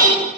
Ready?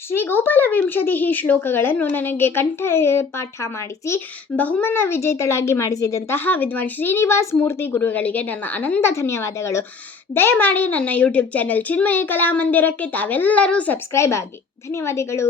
Shri Gopala ವಿಂಶತಿ ಈ ಶ್ಲೋಕಗಳನ್ನು ನನಗೆ ಕಂಠ ಪಾಠ ಮಾಡಿಸಿ, ಬಹುಮಾನ ವಿಜೇತಳಾಗಿ ಮಾಡಿಸಿದಂತಹ ವಿದ್ವಾನ್ ಶ್ರೀನಿವಾಸ್ ಮೂರ್ತಿ ಗುರುಗಳಿಗೆ ನನ್ನ ಅನಂತ ಧನ್ಯವಾದಗಳು. ದಯಮಾಡಿ ನನ್ನ ಯೂಟ್ಯೂಬ್ ಚಾನೆಲ್ ಚಿನ್ಮಯ ಕಲಾ ಮಂದಿರಕ್ಕೆ ತಾವೆಲ್ಲರೂ ಸಬ್ಸ್ಕ್ರೈಬ್ ಆಗಿ. ಧನ್ಯವಾದಗಳು.